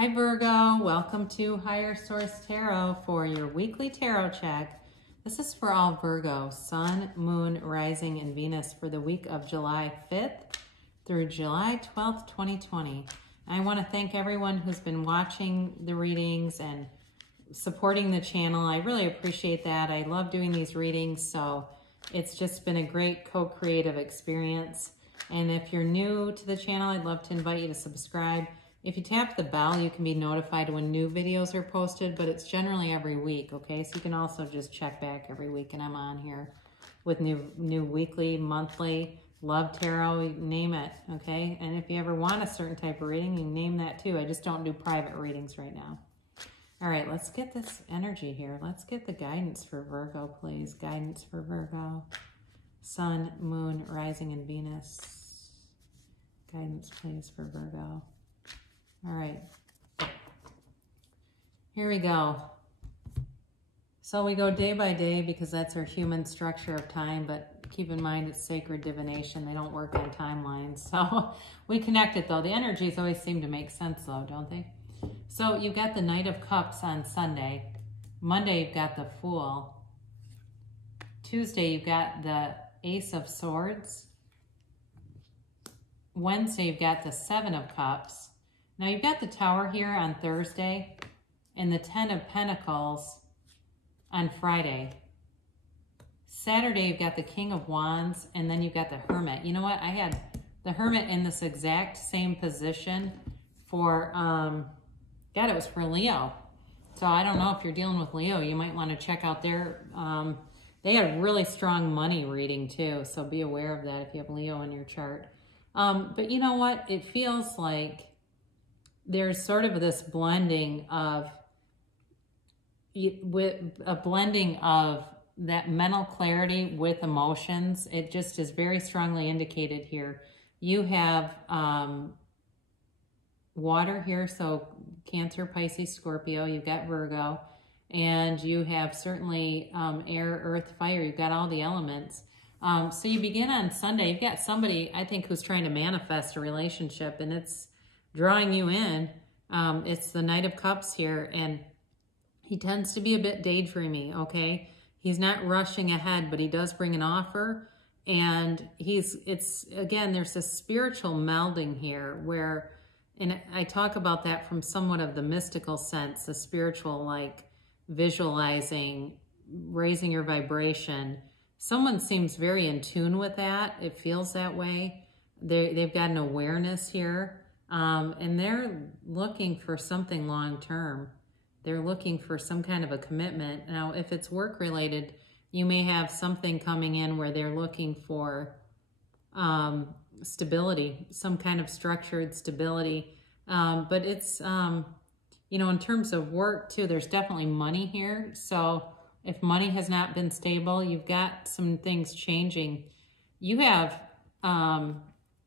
Hi Virgo, welcome to Higher Source Tarot for your weekly tarot check. This is for all Virgo, Sun, Moon, Rising, and Venus for the week of July 5th through July 12th, 2020. I want to thank everyone who's been watching the readings and supporting the channel. I really appreciate that. I love doing these readings, so it's just been a great co-creative experience. And if you're new to the channel, I'd love to invite you to subscribe. If you tap the bell, you can be notified when new videos are posted, but it's generally every week, okay? So you can also just check back every week, and I'm on here with new weekly, monthly, love tarot, name it, okay? And if you ever want a certain type of reading, you can name that too. I just don't do private readings right now. All right, let's get this energy here. Let's get the guidance for Virgo, please. Guidance for Virgo. Sun, Moon, Rising, and Venus. Guidance, please, for Virgo. All right, here we go. So we go day by day because that's our human structure of time, but keep in mind it's sacred divination. They don't work on timelines. So we connect it though. The energies always seem to make sense though, don't they? So you've got the Knight of Cups on Sunday. Monday, you've got the Fool. Tuesday, you've got the Ace of Swords. Wednesday, you've got the Seven of Cups. Now you've got the Tower here on Thursday and the Ten of Pentacles on Friday. Saturday, you've got the King of Wands, and then you've got the Hermit. You know what? I had the Hermit in this exact same position for, it was for Leo. So I don't know if you're dealing with Leo, you might want to check out their, they had really strong money reading too. So be aware of that if you have Leo in your chart. But you know what? It feels like there's sort of this blending of, that mental clarity with emotions. It just is very strongly indicated here. You have water here, so Cancer, Pisces, Scorpio, you've got Virgo, and you have certainly air, earth, fire. You've got all the elements. So you begin on Sunday. You've got somebody, I think, who's trying to manifest a relationship, and it's drawing you in. It's the Knight of Cups here, and he tends to be a bit daydreamy, okay? He's not rushing ahead, but he does bring an offer, and again, there's a spiritual melding here where, and I talk about that from somewhat of the mystical sense, the spiritual, like visualizing, raising your vibration. Someone seems very in tune with that. It feels that way. They've got an awareness here. And they're looking for something long-term. They're looking for some kind of a commitment. Now, if it's work-related, you may have something coming in where they're looking for stability, some kind of structured stability. But it's, you know, in terms of work, too, there's definitely money here. So if money has not been stable, you've got some things changing. You have...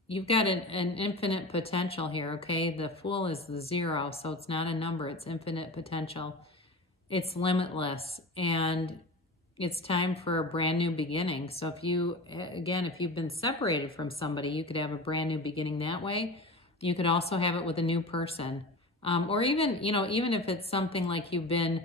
you've got an infinite potential here, okay? The Fool is the 0, so it's not a number. It's infinite potential. It's limitless, and it's time for a brand new beginning. So if you've been separated from somebody, you could have a brand new beginning that way. You could also have it with a new person. Or even, you know, even if it's something like you've been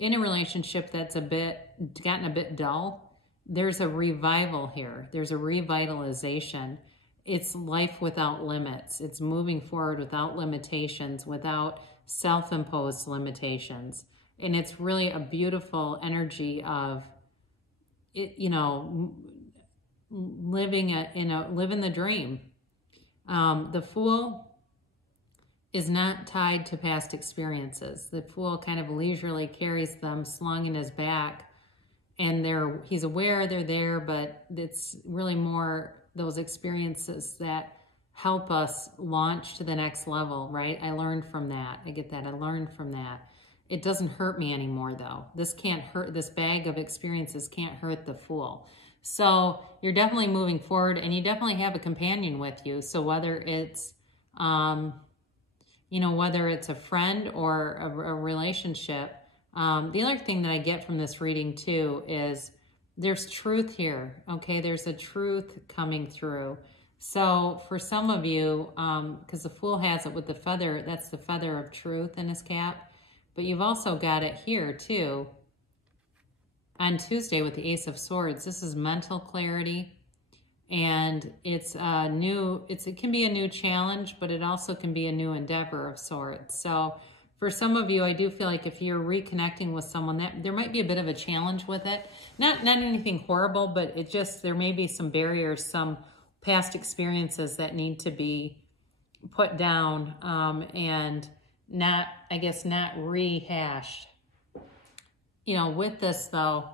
in a relationship that's gotten a bit dull, there's a revival here. There's a revitalization. It's life without limits. It's moving forward without limitations, without self-imposed limitations. And it's really a beautiful energy of, you know, living the dream. The Fool is not tied to past experiences. The Fool kind of leisurely carries them slung in his back, and he's aware they're there, but it's really more those experiences that help us launch to the next level, right? I learned from that. I get that. I learned from that. It doesn't hurt me anymore, though. This bag of experiences can't hurt the Fool. So you're definitely moving forward, and you definitely have a companion with you. So whether it's, you know, whether it's a friend or a relationship, the other thing that I get from this reading, too, is there's truth here, okay? There's a truth coming through. So for some of you, because the Fool has it with the feather, that's the feather of truth in his cap. But you've also got it here too on Tuesday with the Ace of Swords. This is mental clarity. And it's a new, it can be a new challenge, but it also can be a new endeavor of sorts. So for some of you, I do feel like if you're reconnecting with someone, that there might be a bit of a challenge with it. Not anything horrible, but it just, there may be some barriers, some past experiences that need to be put down and not, I guess, not rehashed. You know, with this though,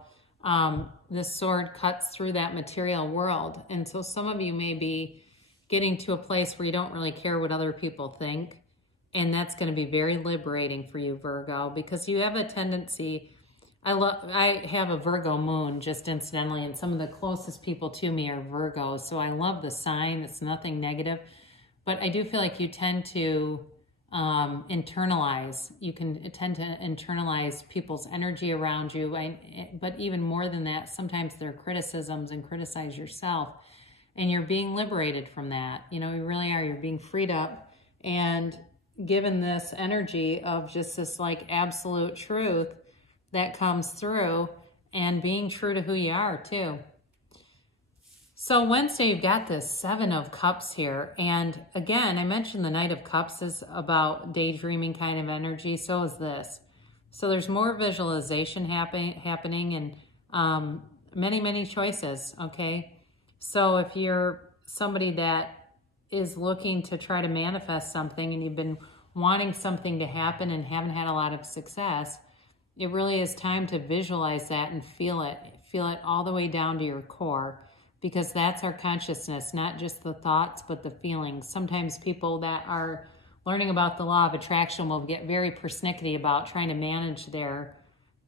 this sword cuts through that material world. And so some of you may be getting to a place where you don't really care what other people think. And that's going to be very liberating for you, Virgo, because you have a tendency, I have a Virgo moon just incidentally, and some of the closest people to me are Virgos. So I love the sign. It's nothing negative, but I do feel like you tend to internalize. You can tend to internalize people's energy around you. But even more than that, sometimes they're criticisms and criticize yourself, and you're being liberated from that. You know, you really are. You're being freed up and given this energy of just this like absolute truth that comes through, and being true to who you are too. So Wednesday, you've got this Seven of Cups here. And again, I mentioned the Knight of Cups is about daydreaming kind of energy. So is this. So there's more visualization happening and many choices, okay? So if you're somebody that is looking to try to manifest something and you've been wanting something to happen and haven't had a lot of success, it really is time to visualize that and feel it all the way down to your core, because that's our consciousness, not just the thoughts, but the feelings. Sometimes people that are learning about the law of attraction will get very persnickety about trying to manage their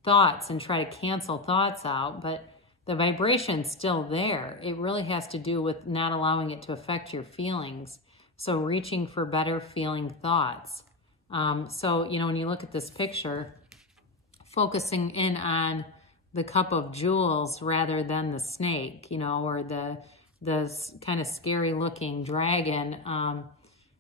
thoughts and try to cancel thoughts out, but the vibration's still there. It really has to do with not allowing it to affect your feelings. So reaching for better feeling thoughts. So, you know, when you look at this picture, focusing in on the cup of jewels rather than the snake, you know, or the kind of scary looking dragon.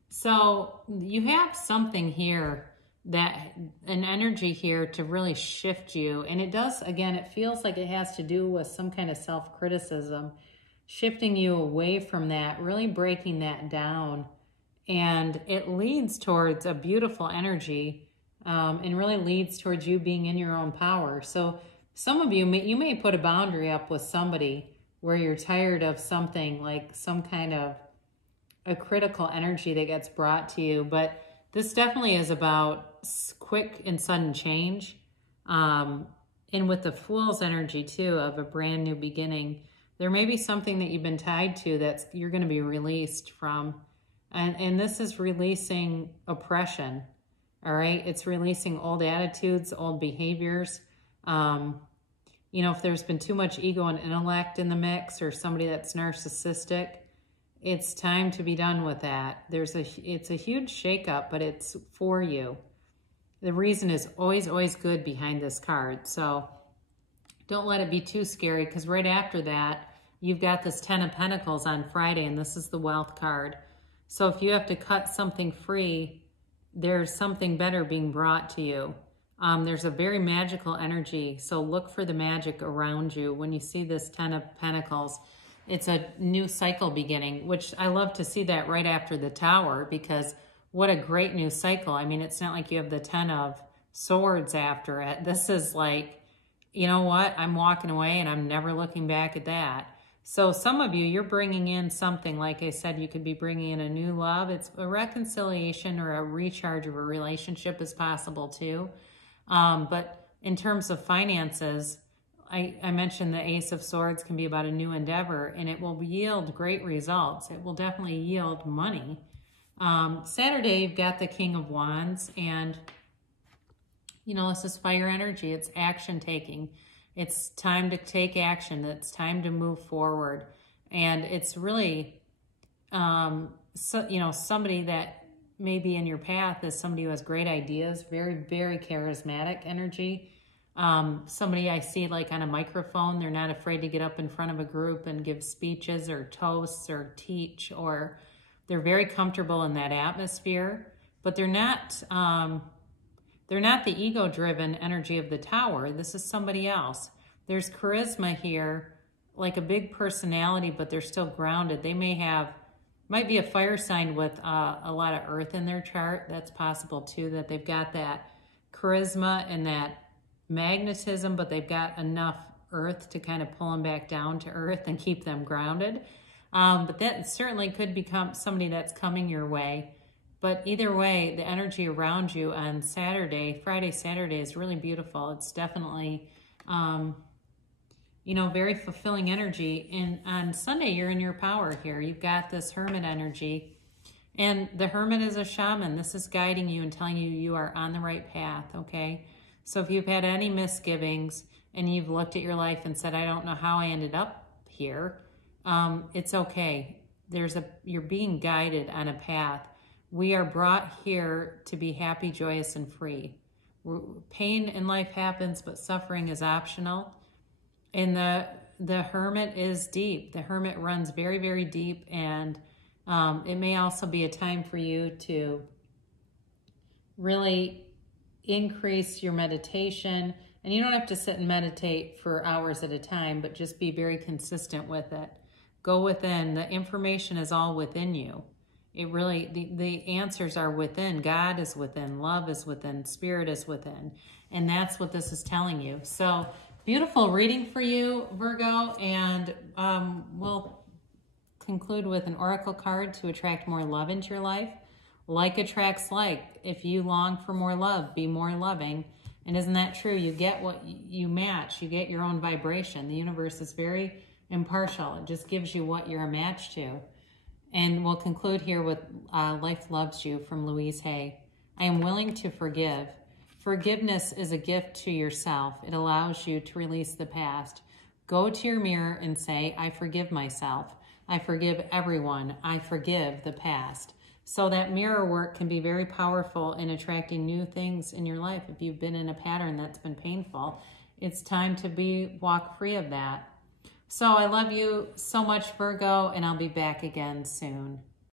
So you have something here, that an energy here to really shift you. And it does, again, it feels like it has to do with some kind of self-criticism, shifting you away from that, really breaking that down. And it leads towards a beautiful energy and really leads towards you being in your own power. So some of you may put a boundary up with somebody where you're tired of something, like some kind of a critical energy that gets brought to you. But this definitely is about quick and sudden change. And with the Fool's energy too, of a brand new beginning, there may be something that you've been tied to that you're going to be released from. And this is releasing oppression. All right. It's releasing old attitudes, old behaviors. You know, if there's been too much ego and intellect in the mix, or somebody that's narcissistic, it's time to be done with that. It's a huge shakeup, but it's for you. The reason is always good behind this card. So don't let it be too scary, because right after that, you've got this 10 of Pentacles on Friday, and this is the Wealth card. So if you have to cut something free, there's something better being brought to you. There's a very magical energy, so look for the magic around you. When you see this 10 of Pentacles, it's a new cycle beginning, which I love to see that right after the Tower, because what a great new cycle. I mean, it's not like you have the 10 of Swords after it. This is like, you know what? I'm walking away and I'm never looking back at that. So some of you, you're bringing in something, like I said, you could be bringing in a new love. It's a reconciliation or a recharge of a relationship is possible too. But in terms of finances, I mentioned the Ace of Swords can be about a new endeavor, and it will yield great results. It will definitely yield money. Saturday, you've got the King of Wands, and, you know, this is fire energy. It's action taking. It's time to take action. It's time to move forward. And it's really, you know, somebody that may be in your path is somebody who has great ideas, very charismatic energy. Somebody I see like on a microphone, they're not afraid to get up in front of a group and give speeches or toasts or teach, or they're very comfortable in that atmosphere, but they're not the ego-driven energy of the Tower. This is somebody else. There's charisma here, like a big personality, but they're still grounded. They might be a fire sign with a lot of earth in their chart. That's possible too, that they've got that charisma and that magnetism, but they've got enough earth to kind of pull them back down to earth and keep them grounded. But that certainly could become somebody that's coming your way. But either way, the energy around you on Saturday, Friday, Saturday is really beautiful. It's definitely, you know, very fulfilling energy. And on Sunday, you're in your power here. You've got this hermit energy. And the hermit is a shaman. This is guiding you and telling you you are on the right path, okay? So if you've had any misgivings and you've looked at your life and said, I don't know how I ended up here, it's okay. You're being guided on a path. We are brought here to be happy, joyous, and free. Pain in life happens, but suffering is optional. And the hermit is deep. The hermit runs very, very deep, and it may also be a time for you to really increase your meditation. And you don't have to sit and meditate for hours at a time, but just be very consistent with it. Go within. The information is all within you. It really, the answers are within. God is within. Love is within. Spirit is within. And that's what this is telling you. So beautiful reading for you, Virgo. And we'll conclude with an oracle card to attract more love into your life. Like attracts like. If you long for more love, be more loving. And isn't that true? You get what you match. You get your own vibration. The universe is very impartial. It just gives you what you're a match to. And we'll conclude here with Life Loves You from Louise Hay. I am willing to forgive. Forgiveness is a gift to yourself. It allows you to release the past. Go to your mirror and say, I forgive myself. I forgive everyone. I forgive the past. So that mirror work can be very powerful in attracting new things in your life. If you've been in a pattern that's been painful, it's time to walk free of that. So I love you so much, Virgo, and I'll be back again soon.